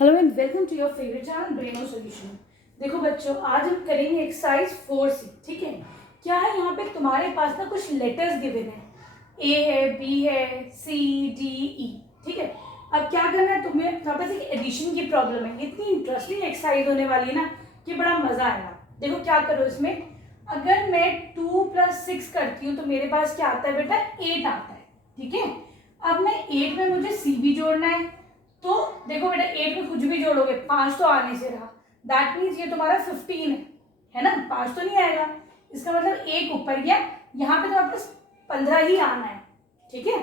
Hello and welcome to your favourite channel Braino Solution. देखो बच्चों, आज हम करेंगे एक्सरसाइज 4C। ठीक है, क्या है यहाँ पे तुम्हारे पास ना कुछ लेटर्स गिवन है, ए है, बी है, सी, डी, ई। ठीक है, अब क्या करना है तुम्हें, तुम्हारे पास एक एडिशन की प्रॉब्लम है। इतनी इंटरेस्टिंग एक्सरसाइज होने वाली है ना कि बड़ा मजा आएगा। देखो क्या करो इसमें, अगर मैं 2 + 6 करती हूँ तो मेरे पास क्या आता है बेटा, 8 आता है। ठीक है, अब मैं 8 में मुझे सी भी जोड़ना है। तो देखो बेटा, 8 में कुछ भी जोड़ोगे 5 तो आने से रहा, दैट मीन्स ये तुम्हारा 15 है ना, 5 तो नहीं आएगा, इसका मतलब एक ऊपर गया, यहाँ पे तो वापस 15 ही आना है। ठीक है,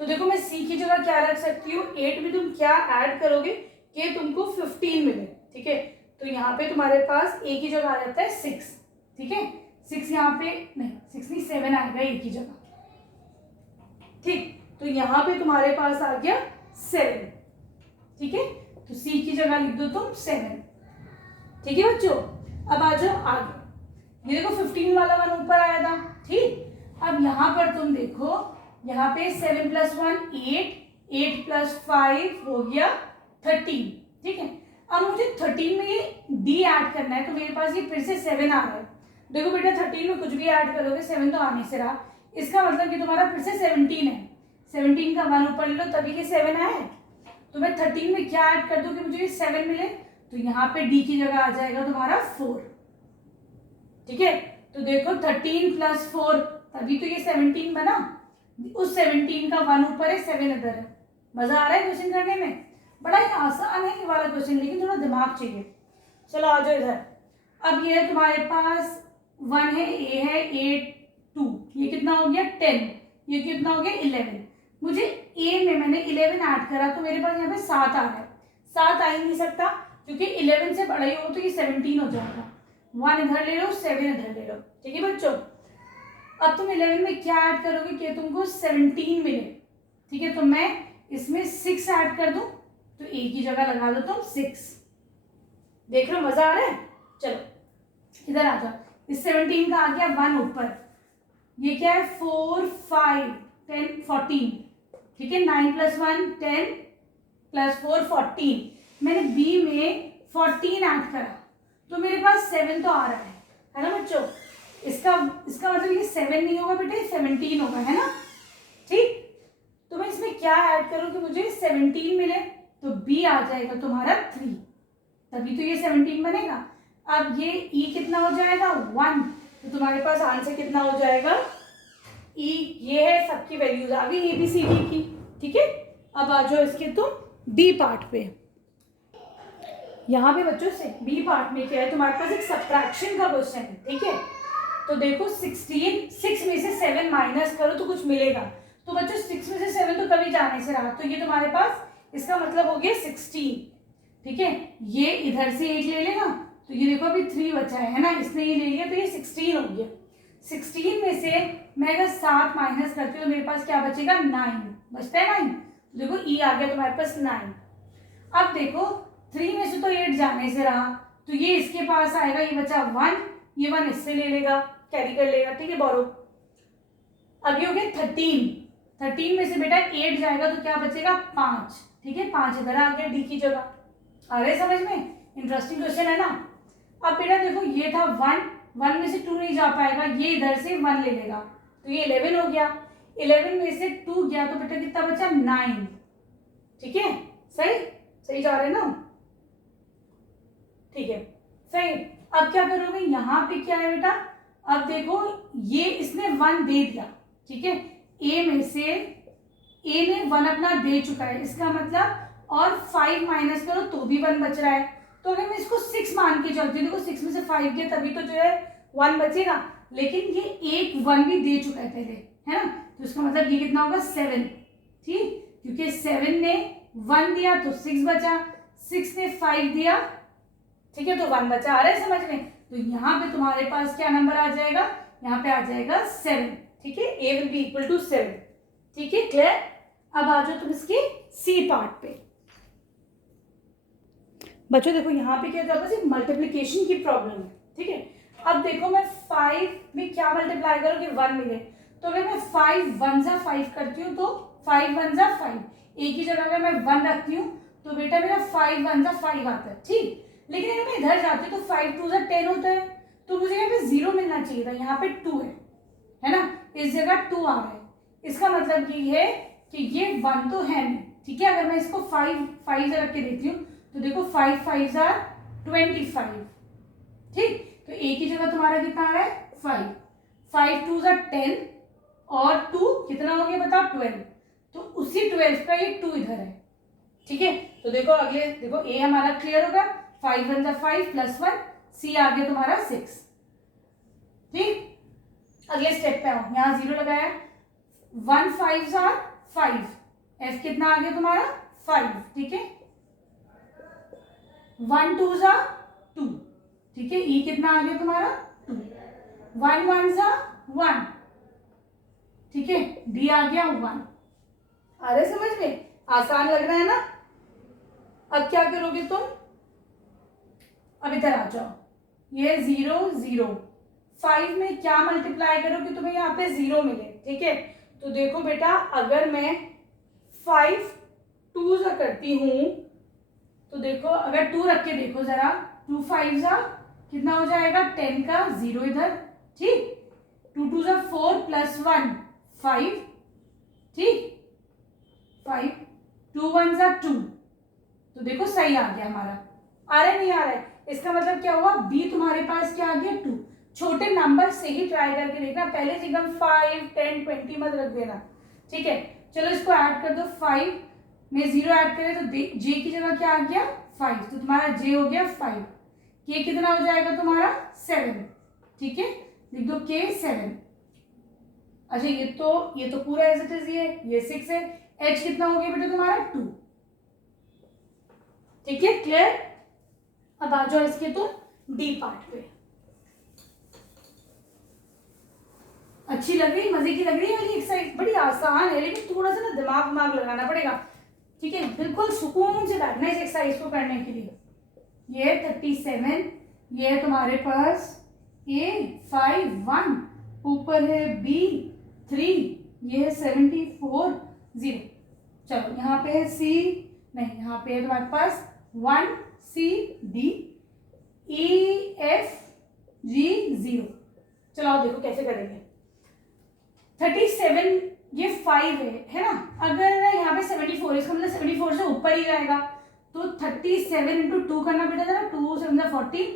तो देखो मैं सी की जगह क्या रख सकती हूँ, 8 में तुम क्या ऐड करोगे कि तुमको 15 मिले। ठीक है, तो यहाँ पे तुम्हारे पास ए की जगह आ जाता है 6। ठीक है, 6 यहाँ पे नहीं, 6 नहीं 7 आएगा ए की जगह। ठीक, तो यहाँ पे तुम्हारे पास आ गया 7। ठीक है, तो सी की जगह लिख दो तुम 7। ठीक है बच्चों, अब आ जाओ आगे। ये देखो 15 वाला 1 ऊपर आया था। ठीक, अब यहाँ पर तुम देखो, यहाँ पे 7 + 1 8, 8 + 5 हो गया 13। ठीक है, अब मुझे 13 में ये डी ऐड करना है, तो मेरे पास ये फिर से 7 आ रहा है। देखो बेटा, 13 में कुछ भी ऐड करोगे 7 तो आने से रहा, इसका मतलब कि तुम्हारा फिर से 17 है। 17 का 1 ऊपर ले लो तभी ये 7 आए। तो मैं 13 में क्या ऐड कर दूं कि मुझे ये 7 मिले, तो यहाँ पे डी की जगह आ जाएगा तुम्हारा 4। ठीक है, तो देखो 13 + 4 तभी तो ये 17 बना, उस 17 का 1 ऊपर है, 7 इधर है। मजा आ रहा है क्वेश्चन करने में, बड़ा ही आसान है ये वाला क्वेश्चन, लेकिन थोड़ा दिमाग चाहिए। चलो आ जाओ इधर। अब ये है तुम्हारे पास 1 है, ए है, 8 2, ये कितना हो गया 10, ये कितना हो गया 11। मुझे ए में मैंने 11 ऐड करा तो मेरे पास यहाँ पे 7 आ रहा है। 7 आ ही नहीं सकता क्योंकि 11 से बड़ा ही हो तो ये 17 हो जाएगा। 1 इधर ले लो, 7 इधर ले लो। ठीक है बच्चों, अब तुम 11 में क्या ऐड करोगे कि तुमको 17 मिले। ठीक है, तो मैं इसमें 6 ऐड कर दूं, तो ए की जगह लगा दो तुम 6। देख रहे हो मजा आ रहा है। चलो इधर आ जाओ, इस 17 का आ गया 1 ऊपर, ये क्या है 4 5 10 14। ठीक है, 9 + 1 10 + 4 14। मैंने बी में 14 ऐड करा तो मेरे पास 7 तो आ रहा है ना बच्चों। इसका मतलब ये 7 नहीं होगा बेटे, 17 होगा, है ना। ठीक, तो मैं इसमें क्या ऐड करूं कि मुझे 17 मिले, तो बी आ जाएगा तुम्हारा 3, तभी तो ये 17 बनेगा। अब ये ई कितना हो जाएगा 1, तो तुम्हारे पास आंसर कितना हो जाएगा ई। ये है सबकी वैल्यूज आ गई ABCD की। ठीक है, अब आ जाओ इसके तुम बी पार्ट पे। यहाँ पे बच्चों से बी पार्ट में क्या है, तुम्हारे पास एक सब्ट्रैक्शन का क्वेश्चन है। ठीक है, तो देखो 16, 6 में से 7 माइनस करो तो कुछ मिलेगा, तो बच्चों 6 में से 7 तो कभी जाने से रहा, तो ये तुम्हारे पास इसका मतलब हो गया 16। ठीक है, ये इधर से 1 ले लेगा, तो ये देखो अभी 3 बचा है ना, इसने ये ले लिया तो ये 16 हो गया। 16 में से मैं अगर 7 माइनस करती हूँ तो मेरे पास क्या बचेगा 9 बचता है 9। देखो ई आ गया तुम्हारे पास 9। अब देखो 3 में से तो 8 जाने से रहा, तो ये इसके पास आएगा, ये बचा 1, ये 1 इससे ले लेगा, कैरी कर लेगा। ठीक है, बोरो। अब ये हो गया 13। 13 में से बेटा 8 जाएगा तो क्या बचेगा 5। ठीक है, 5 इधर आ गया डी की जगह। आ गए समझ में, इंटरेस्टिंग क्वेश्चन है ना। अब बेटा देखो ये था 1 में से 2 नहीं जा पाएगा, ये इधर से 1 ले लेगा, तो ये 11 हो गया। 11 में से 2 गया तो बेटा कितना बचा 9। ठीक है, सही जा रहे हैं ना। ठीक है, सही। अब क्या करोगे, यहाँ पे क्या है बेटा, अब देखो ये इसने 1 दे दिया। ठीक है, ए में से ए ने 1 अपना दे चुका है, इसका मतलब और 5 माइनस करो तो भी 1 बच रहा है। तो अगर मैं इसको 6 मान के चलती हूँ, देखो 6 में से 5 गया तभी तो जो है 1 बचेगा, लेकिन ये एक 1 भी दे चुका है पहले, है ना, तो इसका मतलब ये कितना होगा 7। ठीक, क्योंकि 7 ने 1 दिया तो 6 बचा, 6 ने 5 दिया, ठीक है, तो 1 बचा। आ रहा है समझ में। तो यहाँ पे तुम्हारे पास क्या नंबर आ जाएगा, यहाँ पे आ जाएगा 7। ठीक है, a will be equal to 7। ठीक है, क्लियर। अब आ जाओ तुम इसके सी पार्ट पे। बच्चों देखो यहाँ पे क्या है, मल्टीप्लीकेशन की प्रॉब्लम है। ठीक है, अब देखो मैं 5 में क्या मल्टीप्लाई करूँ कि 1 मिले, तो अगर मैं 5 1 जा 5 करती हूँ तो 5 1 जा 5, ए की जगह अगर मैं 1 रखती हूँ तो बेटा मेरा 5 1 जा 5 आता है, ठीक। लेकिन अगर मैं इधर जाती तो 5 2 जा 10 होता है, तो मुझे यहाँ पे 0 मिलना चाहिए था, यहाँ पे 2 है ना, इस जगह 2 आ रहा है। इसका मतलब ये है कि ये 1 तो है नहीं, ठीक है। अगर मैं इसको 5 5 रख के देती हूँ तो देखो 5 5 जा 25, ठीक। तो ए की जगह तुम्हारा कितना आ रहा है 5, 5 2 जा 10 और 2 कितना हो गया बताओ 12, तो उसी 12 का ये 2 इधर है, ठीक है। तो देखो अगले, देखो ए हमारा क्लियर होगा, 5 1 जा 5 प्लस 1, सी आ गया तुम्हारा 6, ठीक। अगले स्टेप पे आओ, यहाँ 0 लगाया, 1 5 जा 5, एफ कितना आ गया तुम्हारा 5, ठीक है। 1 2 जा 2, ठीक है। ई कितना आ गया तुम्हारा 2, 1 1 जा 1, ठीक है। डी आ गया 1। आ रहे समझ में, आसान लग रहा है ना। अब क्या करोगे तुम, अब इधर आ जाओ, ये 0 0, 5 में क्या मल्टीप्लाई करो कि तुम्हें यहाँ पे 0 मिले, ठीक है। तो देखो बेटा अगर मैं 5 2 जा करती हूं तो देखो अगर 2 रख के देखो जरा, 2 5 जा कितना हो जाएगा 10 का 0 इधर, ठीक। 2 2 जा 4 प्लस 1 5, ठीक, 5 2 1 जा 2, तो देखो सही आ गया हमारा। आ रहा है नहीं आ रहा है, इसका मतलब क्या हुआ, बी तुम्हारे पास क्या आ गया 2। छोटे नंबर से ही ट्राई करके देखना, पहले से एकदम 5 10 20 मत रख देना, ठीक है। चलो इसको ऐड कर दो, 5 में 0 ऐड करें तो जे की जगह क्या आ गया 5, तो तुम्हारा जे हो गया 5, के कितना हो जाएगा तुम्हारा 7, ठीक है। लिख दो के 7। अच्छा ये तो पूरा एज इट इज ये 6 है। एच कितना हो गया बेटा तुम्हारा 2, ठीक है, क्लियर। अब आ जाओ इसके तो डी पार्ट पे। अच्छी लग रही, मजे की लग रही है वाली एक्सरसाइज, बड़ी आसान है लेकिन थोड़ा सा ना दिमाग लगाना पड़ेगा, ठीक है। बिल्कुल सुकून से बैठना इस एक्सरसाइज को करने के लिए। ये 37, ये है तुम्हारे पास ए 5 1, ऊपर है बी 3, ये है 74 0। चलो यहाँ पे है सी, नहीं यहाँ पे है तुम्हारे पास 1 C D E F G 0। चलो आओ देखो कैसे करेंगे। 37 ये 5 है ना, अगर यहाँ पे 74 इसका मतलब 74 से ऊपर ही जाएगा, तो 37 इंटू 2 करना बेटा जरा, 2 7 40,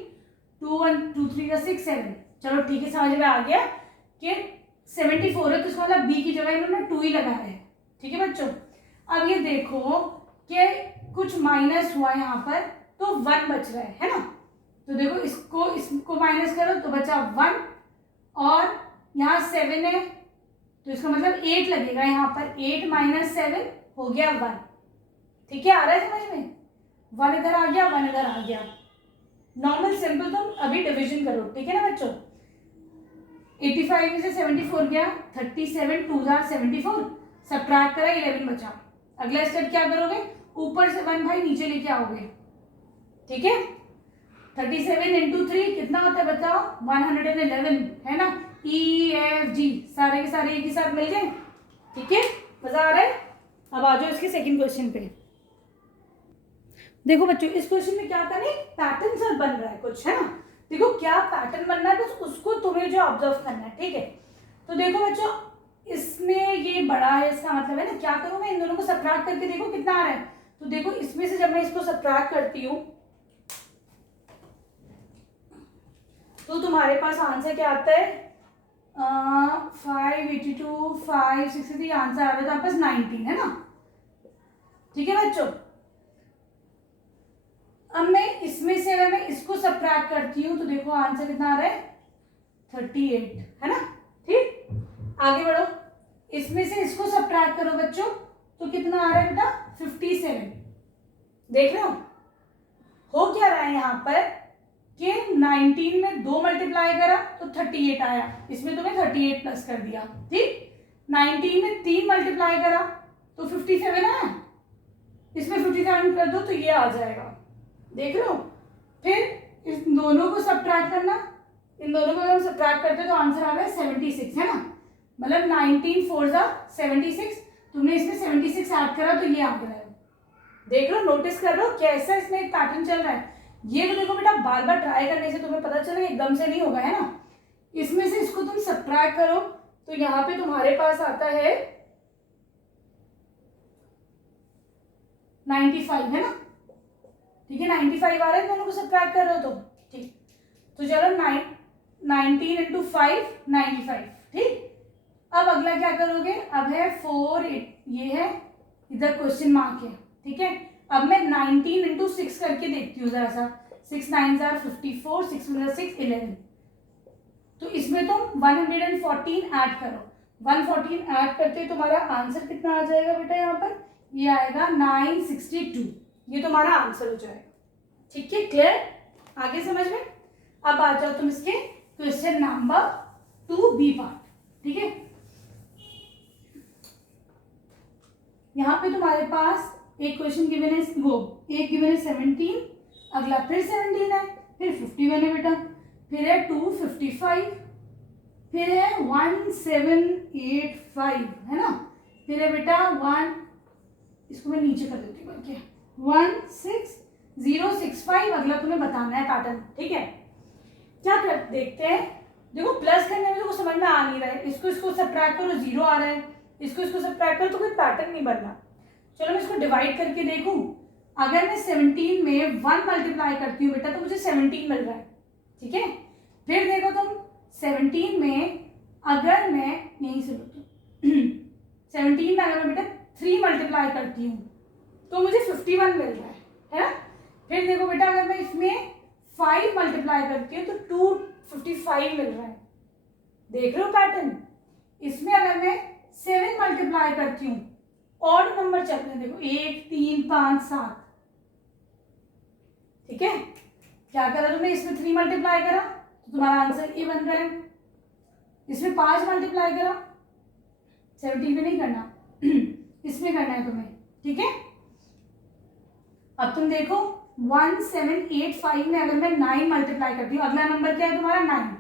2 1 2 3 का 6 7। चलो ठीक है, समझ में आ गया कि 74 है तो इसका मतलब बी की जगह इन्होंने 2 ही लगाया है, ठीक है बच्चों। अब ये देखो कि कुछ माइनस हुआ यहाँ पर तो 1 बच रहा है ना, तो देखो इसको माइनस करो तो बचा 1, और यहाँ 7 है तो इसका मतलब 8 लगेगा यहाँ पर, 8 माइनस 7 हो गया 1, ठीक है। आ रहा है समझ में, 1 इधर आ गया 1 इधर आ गया। नॉर्मल सिंपल तुम अभी डिवीजन करो, ठीक है ना बच्चों। 85 में से 74 गया, 37 2 जा 74, सब्ट्रैक्ट करा 11 बचा। अगला स्टेप क्या करोगे, ऊपर से 1 भाई नीचे लेके आओगे, ठीक है। 37 इंटू 3 कितना होता है बताओ, 111 है ना। ई एफ जी सारे के सारे एक ही साथ मिल गए, ठीक है, मजा आ रहा है। अब आ जाओ इसके सेकंड क्वेश्चन पे। देखो बच्चों इस क्वेश्चन में क्या करना है, पैटर्न सा बन रहा है कुछ, है ना। देखो क्या पैटर्न बनना है, बस उसको तुम्हें जो ऑब्जर्व करना है, ठीक है। तो देखो बच्चों इसमें ये बड़ा है, इसका मतलब है ना, क्या करूं मैं इन दोनों को सब्ट्रैक्ट करके देखो कितना आ रहा है। तो देखो इसमें से जब मैं इसको सब्ट्रैक्ट करती हूँ तो तुम्हारे पास आंसर क्या आता है, 582 563 आंसर आ रहा है, तो आपके पास 19 है ना, ठीक है बच्चों। अब मैं इसमें से अगर मैं इसको सब्ट्रैक्ट करती हूँ तो देखो आंसर कितना आ रहा है 38, है ना, ठीक। आगे बढ़ो, इसमें से इसको सब्ट्रैक्ट करो बच्चों तो कितना आ रहा है बेटा 57। देख रहे हो क्या रहा है यहाँ पर कि 19 में 2 मल्टीप्लाई करा तो 38 आया, इसमें तुम्हें 38 प्लस कर दिया, ठीक। 19 में 3 मल्टीप्लाई करा तो 57 आया, इसमें 57 कर दो तो ये आ जाएगा, देख रहे हो। फिर इस दोनों को सब्ट्रैक्ट करना, इन दोनों को अगर हम सब्ट्रैक्ट करते हैं तो आंसर आ रहा है 76, है ना, मतलब 19 4 जा 76, तुमने इसमें 76 ऐड करा तो ये आ गया है, देख लो, नोटिस कर लो कैसा इसमें एक पैटर्न चल रहा है। ये तो देखो बेटा बार बार ट्राई करने से तुम्हें पता चला एकदम से नहीं होगा, है ना। इसमें से इसको तुम सब्ट्रैक्ट करो तो यहाँ पे तुम्हारे पास आता है 95, है ना। ठीक है, 95 आ रहा है, दोनों को सब्ट्रैक्ट कर रहे हो तो ठीक। तो चलो 19 इंटू 5 95, ठीक। अब अगला क्या करोगे, अब है 4 ये है, इधर क्वेश्चन मार्क है, ठीक है। अब मैं 19 इंटू 6 करके देखती हूँ जरा सा। 6 9 जार 54, 6 6 11। तो इसमें तुम 114 ऐड करो। 114 ऐड करते तुम्हारा आंसर कितना आ जाएगा बेटा, यहाँ पर ये आएगा 962। ये तुम्हारा आंसर हो जाएगा, ठीक है। क्लियर, आगे समझ में। अब आ जाओ तुम इसके क्वेश्चन नंबर 2B पार्ट, ठीक है। यहाँ पे तुम्हारे पास एक क्वेश्चन गिवन है, वो एक गिवन है 17, अगला फिर 17 है, फिर 51 है बेटा, फिर है 255, फिर है 1785, है ना। फिर है बेटा 1, इसको मैं नीचे कर देती हूँ, क्या 16065। अगला तुम्हें बताना है पैटर्न, ठीक है। क्या कर देखते हैं, देखो प्लस करने में तो समझ में आ नहीं रहा है। इसको इसको सब्ट्रैक्ट करो, 0 आ रहा है, इसको इसको सब्ट्रैक्ट करो तो कोई पैटर्न नहीं बन रहा। चलो मैं इसको डिवाइड करके देखूं। अगर मैं 17 में 1 मल्टीप्लाई करती हूँ बेटा तो मुझे 17 मिल रहा है, ठीक है। फिर देखो तुम 17 में अगर मैं यहीं से लो तो 17 में अगर मैं बेटा 3 मल्टीप्लाई करती हूँ तो मुझे 51 मिल रहा है ना। फिर देखो बेटा अगर मैं इसमें 5 मल्टीप्लाई करती हूँ तो 255 मिल रहा है। देख रहे हो पैटर्न। इसमें अगर मैं 7 मल्टीप्लाई करती हूँ, ऑड नंबर चल रहे हैं, देखो 1 3 5 7, ठीक है। क्या करा तुमने, इसमें 3 मल्टीप्लाई करा तो तुम्हारा आंसर ये बन रहा है। इसमें 5 मल्टीप्लाई करा, 17 में नहीं करना इसमें करना है तुम्हें, ठीक है। अब तुम देखो 1785 में अगर मैं 9 मल्टीप्लाई करती हूँ, अगला नंबर क्या है तुम्हारा 9।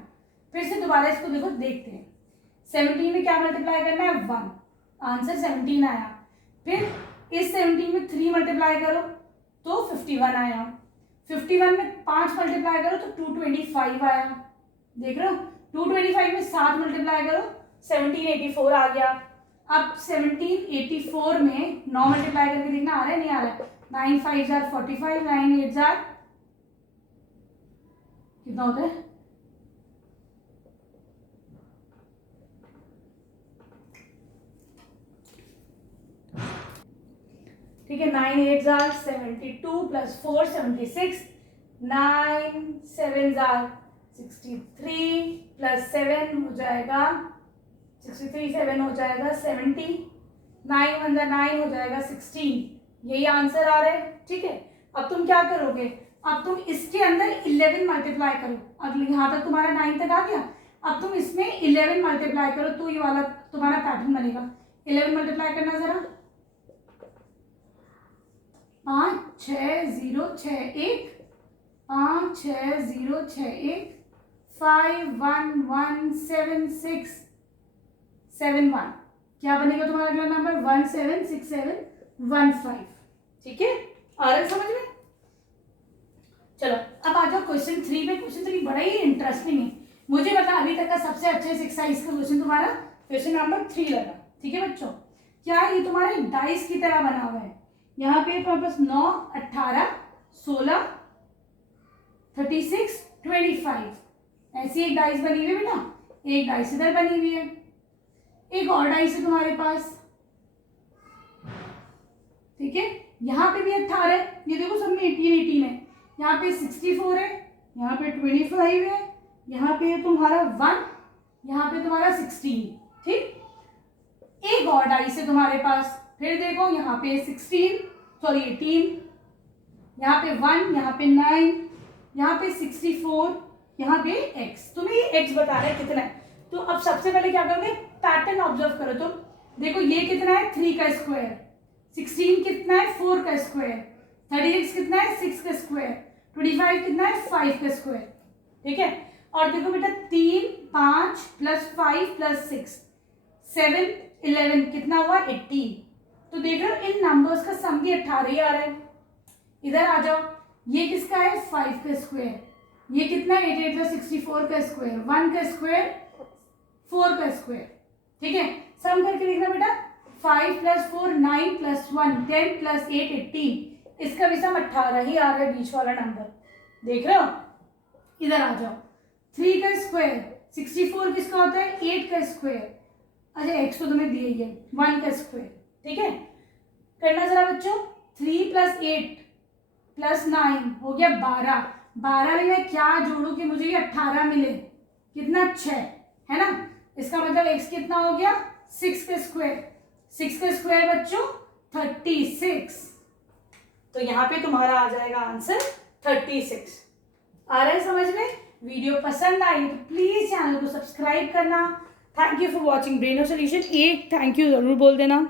फिर से दोबारा इसको देखो, देखते हैं 17 में क्या मल्टीप्लाई करना है 1, आंसर 17 आया। फिर इस 17 में 3 मल्टीप्लाई करो तो 51 आया। 51 में 5 मल्टीप्लाई करो तो 225 आया। देख रहे हो, 225 में 7 मल्टीप्लाई करो 1784 आ गया। अब 1784 में 9 मल्टीप्लाई करके देखना आ रहा है नहीं आ रहा है। 9 5 जार 45, 9 8 जार कितना होता है, ठीक है। 9 8 जार 72 प्लस 4 76, 9 7 जार 63 प्लस 7 हो जाएगा 63, 7 हो जाएगा 70, 9 1 जार 9 हो जाएगा 16। यही आंसर आ रहा है, ठीक है। अब तुम क्या करोगे, अब तुम इसके अंदर 11 मल्टीप्लाई करो। अब यहाँ तक तुम्हारा 9 तक आ गया। अब तुम इसमें 11 मल्टीप्लाई करो तो ये वाला तुम्हारा पैटर्न बनेगा। 11 मल्टीप्लाई करना जरा, 5 6 0 6 1, 5 6 0 6 1, 5 1 1 7 6 7 1। क्या बनेगा तुम्हारा अगला नंबर 176715, ठीक है। आ रहा है समझ में। चलो अब आ जाओ क्वेश्चन 3 में। क्वेश्चन 3 बड़ा ही इंटरेस्टिंग है। मुझे मतलब अभी तक का सबसे अच्छे एक्सरसाइज का क्वेश्चन तुम्हारा क्वेश्चन नंबर 3 लगा, ठीक है बच्चों। क्या ये तुम्हारा एक डाइस की तरह बना हुआ है। यहाँ पे तुम्हारे पास 9 18 16 36 25 ऐसी एक डाइस बनी हुई है बेटा। एक डाइस इधर बनी हुई है, एक और डाइस है तुम्हारे पास, ठीक है। यहाँ पे भी 18 है, ये देखो सब में 18 18 है। यहाँ पे 64 है, यहाँ पे 25 है, यहाँ पे तुम्हारा 1, यहाँ पे तुम्हारा 16, ठीक। एक और डाइस है तुम्हारे पास। फिर देखो यहाँ पे 18, यहाँ पे 1, यहाँ पे 9, यहाँ पे 64, यहाँ पे x। तुम्हें ये x बता रहा है कितना है। तो अब सबसे पहले क्या करोगे, पैटर्न ऑब्जर्व करो तुम। देखो ये कितना है 3 का स्क्वायर, 16 कितना है 4 का स्क्वायर, 36 कितना है 6 का स्क्वायर, 25 कितना है 5 का स्क्वायर, ठीक है। और देखो बेटा 3 5 प्लस 5 प्लस 6 7 11 कितना हुआ 18। तो देख रहे हो इन नंबर्स का सम भी 18 ही आ रहा है। इधर आ जाओ, ये किसका है 5 का स्क्वायर, ये कितना 8 8 64 का स्क्वायर, 1 का स्क्वायर 4 का स्क्वायर, ठीक है। सम करके देखना बेटा, 5 + 4 9 + 1 10 + 8 18, इसका भी सम 18 ही आ रहा है बीच वाला नंबर, देख रहे हो। इधर आ जाओ, 3 का स्क्वायर 64 किसका होता है 8 का स्क्वायर, अच्छा x तो तुम्हें दिया ही है 1 का स्क्वायर, ठीक है। करना जरा बच्चों, 3 + 8 + 9 हो गया 12, 12 में मैं क्या जोड़ू कि मुझे ये 18 मिले, कितना 6 है ना। इसका मतलब x कितना हो गया 6 का स्क्वायर, 6 का स्क्वायर बच्चों 36, तो यहाँ पे तुम्हारा आ जाएगा आंसर 36। आ रहा है समझ में। वीडियो पसंद आई तो प्लीज चैनल को सब्सक्राइब करना। Thank you for watching Braino Solution. एक थैंक यू जरूर बोल देना।